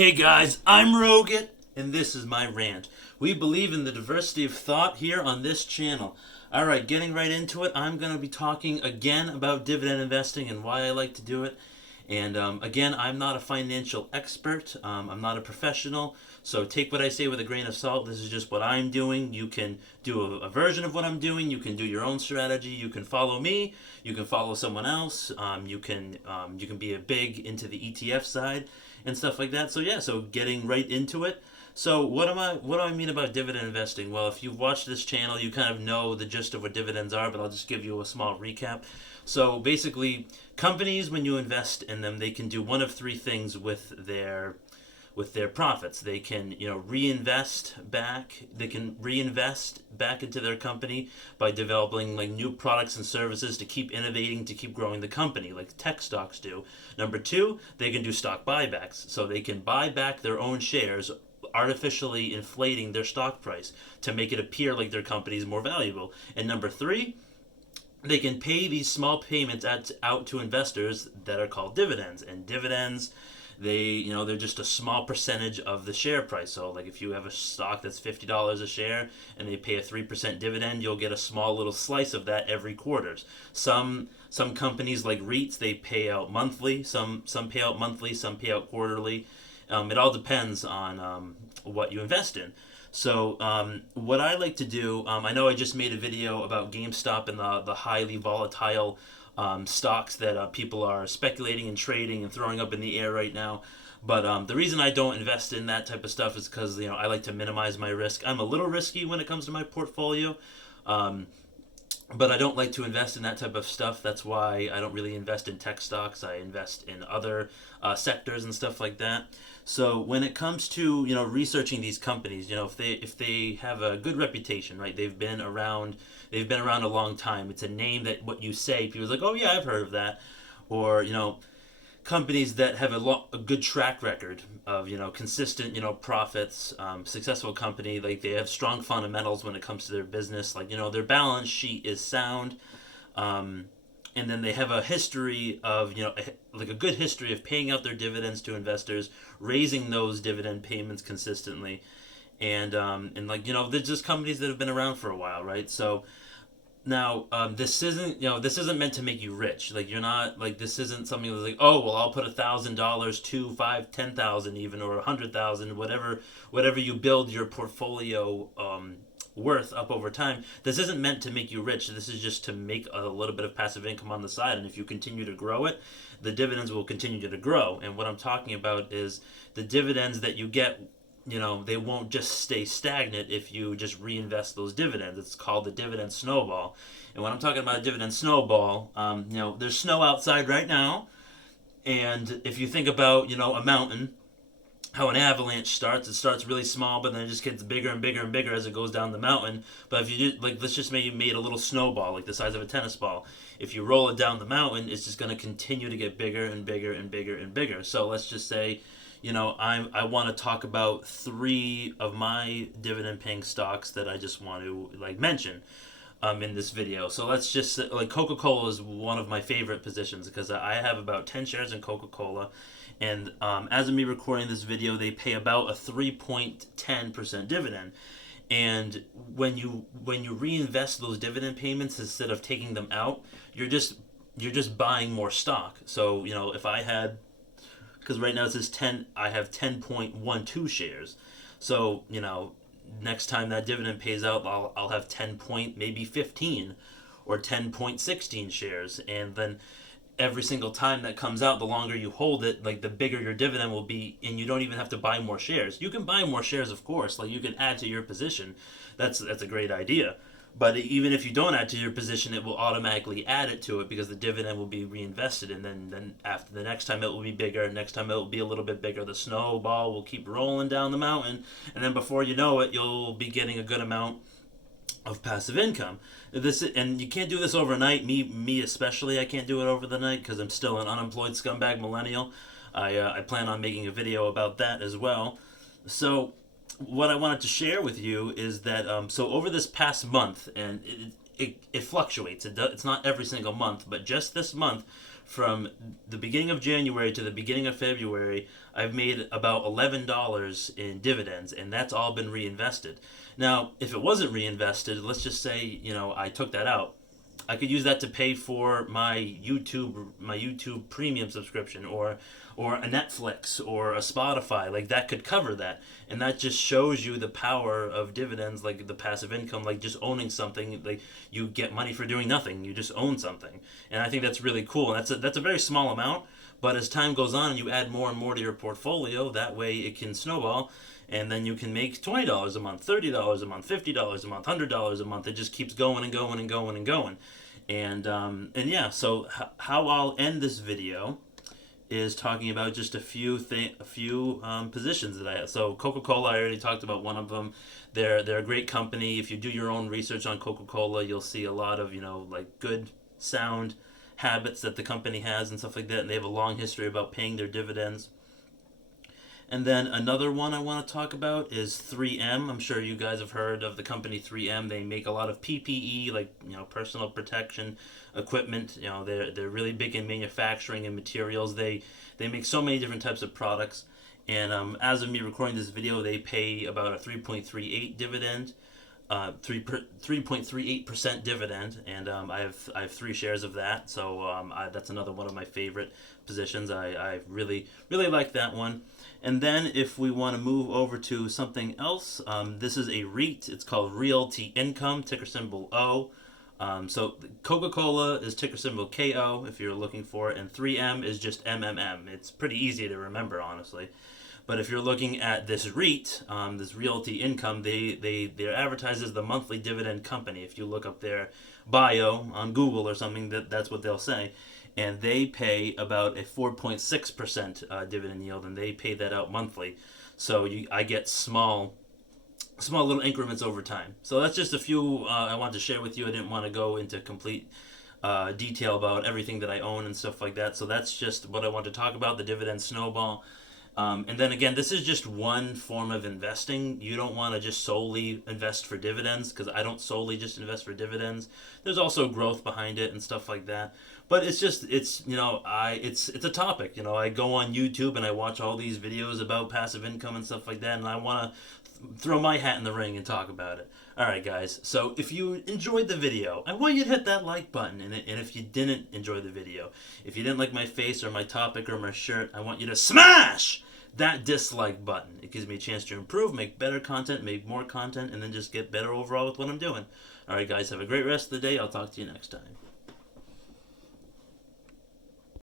Hey guys, I'm Rogut, and this is my rant. We believe in the diversity of thought here on this channel. Alright, getting right into it, I'm going to be talking again about dividend investing and why I like to do it. And again, I'm not a financial expert. I'm not a professional. So take what I say with a grain of salt. This is just what I'm doing. You can do a version of what I'm doing. You can do your own strategy. You can follow me. You can follow someone else. You can be a big into the ETF side and stuff like that. So yeah, so getting right into it. So what do I mean about dividend investing? Well, if you've watched this channel, you kind of know the gist of what dividends are, but I'll just give you a small recap. So basically, companies, when you invest in them, they can do one of three things with their profits. They can, reinvest back. They can reinvest back into their company by developing like new products and services to keep innovating, to keep growing the company, like tech stocks do. Number two, they can do stock buybacks. So they can buy back their own shares, artificially inflating their stock price to make it appear like their company is more valuable. And number three, they can pay these small payments out to investors that are called dividends. And dividends, they're just a small percentage of the share price. So like if you have a stock that's $50 a share and they pay a 3% dividend, you'll get a small little slice of that every quarter. Some companies like REITs, they pay out monthly. Some pay out monthly, some pay out quarterly. It all depends on what you invest in. So what I like to do, I know I just made a video about GameStop and the highly volatile stocks that people are speculating and trading and throwing up in the air right now. But the reason I don't invest in that type of stuff is because I like to minimize my risk. I'm a little risky when it comes to my portfolio. But I don't like to invest in that type of stuff. That's why I don't really invest in tech stocks. I invest in other sectors and stuff like that. So when it comes to researching these companies, if they have a good reputation, right? They've been around a long time. It's a name that what you say, people's like, oh yeah, I've heard of that, or companies that have a good track record of consistent profits, successful company, like they have strong fundamentals when it comes to their business, like their balance sheet is sound, and then they have a history of like a good history of paying out their dividends to investors, raising those dividend payments consistently, and there's just companies that have been around for a while, right? So now, this isn't meant to make you rich. Like you're not like this isn't something that's like, oh well, I'll put $1,000, 2, 5, 10,000 even, or 100,000, whatever you build your portfolio worth up over time. This isn't meant to make you rich. This is just to make a little bit of passive income on the side. And if you continue to grow it, the dividends will continue to grow. And what I'm talking about is the dividends that you get. They won't just stay stagnant if you just reinvest those dividends. It's called the dividend snowball. And when I'm talking about a dividend snowball, there's snow outside right now. And if you think about, a mountain, how an avalanche starts, it starts really small, but then it just gets bigger and bigger and bigger as it goes down the mountain. But if you do, let's just say you made a little snowball, like the size of a tennis ball. If you roll it down the mountain, it's just going to continue to get bigger and bigger and bigger and bigger. So let's just say, I want to talk about three of my dividend-paying stocks that I just want to mention in this video. So let's just Coca-Cola is one of my favorite positions because I have about 10 shares in Coca-Cola, and as of me recording this video, they pay about a 3.10% dividend. And when you reinvest those dividend payments instead of taking them out, you're just buying more stock. So if I had, because right now it says 10, I have 10.12 shares. So, next time that dividend pays out, I'll have 10 point, maybe 15 or 10.16 shares. And then every single time that comes out, the longer you hold it, like the bigger your dividend will be, and you don't even have to buy more shares. You can buy more shares, of course, like you can add to your position. That's a great idea. But even if you don't add to your position, it will automatically add it to it because the dividend will be reinvested. And then after the next time it will be bigger, next time it will be a little bit bigger. The snowball will keep rolling down the mountain. And then before you know it, you'll be getting a good amount of passive income. And you can't do this overnight. Me especially, I can't do it over the night because I'm still an unemployed scumbag millennial. I plan on making a video about that as well. So what I wanted to share with you is that so over this past month, and it fluctuates. It's not every single month, but just this month, from the beginning of January to the beginning of February, I've made about $11 in dividends, and that's all been reinvested. Now, if it wasn't reinvested, let's just say, I took that out. I could use that to pay for my YouTube premium subscription, or a Netflix or a Spotify. Like, that could cover that. And that just shows you the power of dividends, like the passive income, like just owning something. Like, you get money for doing nothing. You just own something. And I think that's really cool. And that's a very small amount, but as time goes on and you add more and more to your portfolio, that way it can snowball, and then you can make $20 a month, $30 a month, $50 a month, $100 a month. It just keeps going and going and going and going. And yeah, so how I'll end this video is talking about just a few positions that I have. So Coca-Cola, I already talked about one of them. They're a great company. If you do your own research on Coca-Cola, you'll see a lot of like good sound habits that the company has and stuff like that. And they have a long history about paying their dividends. And then another one I want to talk about is 3M. I'm sure you guys have heard of the company 3M. They make a lot of PPE, like personal protection equipment. They're really big in manufacturing and materials. They make so many different types of products. And as of me recording this video, they pay about a 3.38 dividend. 3.38% dividend, and I have 3 shares of that. So that's another one of my favorite positions. I really like that one. And then if we want to move over to something else, this is a REIT. It's called Realty Income, ticker symbol O. So Coca-Cola is ticker symbol KO if you're looking for it, and 3M is just MMM. It's pretty easy to remember, honestly. But if you're looking at this REIT, this Realty Income, they're advertised as the monthly dividend company. If you look up their bio on Google or something, that's what they'll say. And they pay about a 4.6% dividend yield, and they pay that out monthly. So I get small little increments over time. So that's just a few I wanted to share with you. I didn't want to go into complete detail about everything that I own and stuff like that. So that's just what I want to talk about, the dividend snowball. And then again, this is just one form of investing. You don't want to just solely invest for dividends, because I don't solely just invest for dividends. There's also growth behind it and stuff like that. But it's a topic. I go on YouTube and I watch all these videos about passive income and stuff like that, and I want to throw my hat in the ring and talk about it. Alright guys, so if you enjoyed the video, I want you to hit that like button, and if you didn't enjoy the video, if you didn't like my face or my topic or my shirt, I want you to smash that dislike button. It gives me a chance to improve, make better content, make more content, and then just get better overall with what I'm doing. Alright guys, have a great rest of the day. I'll talk to you next time.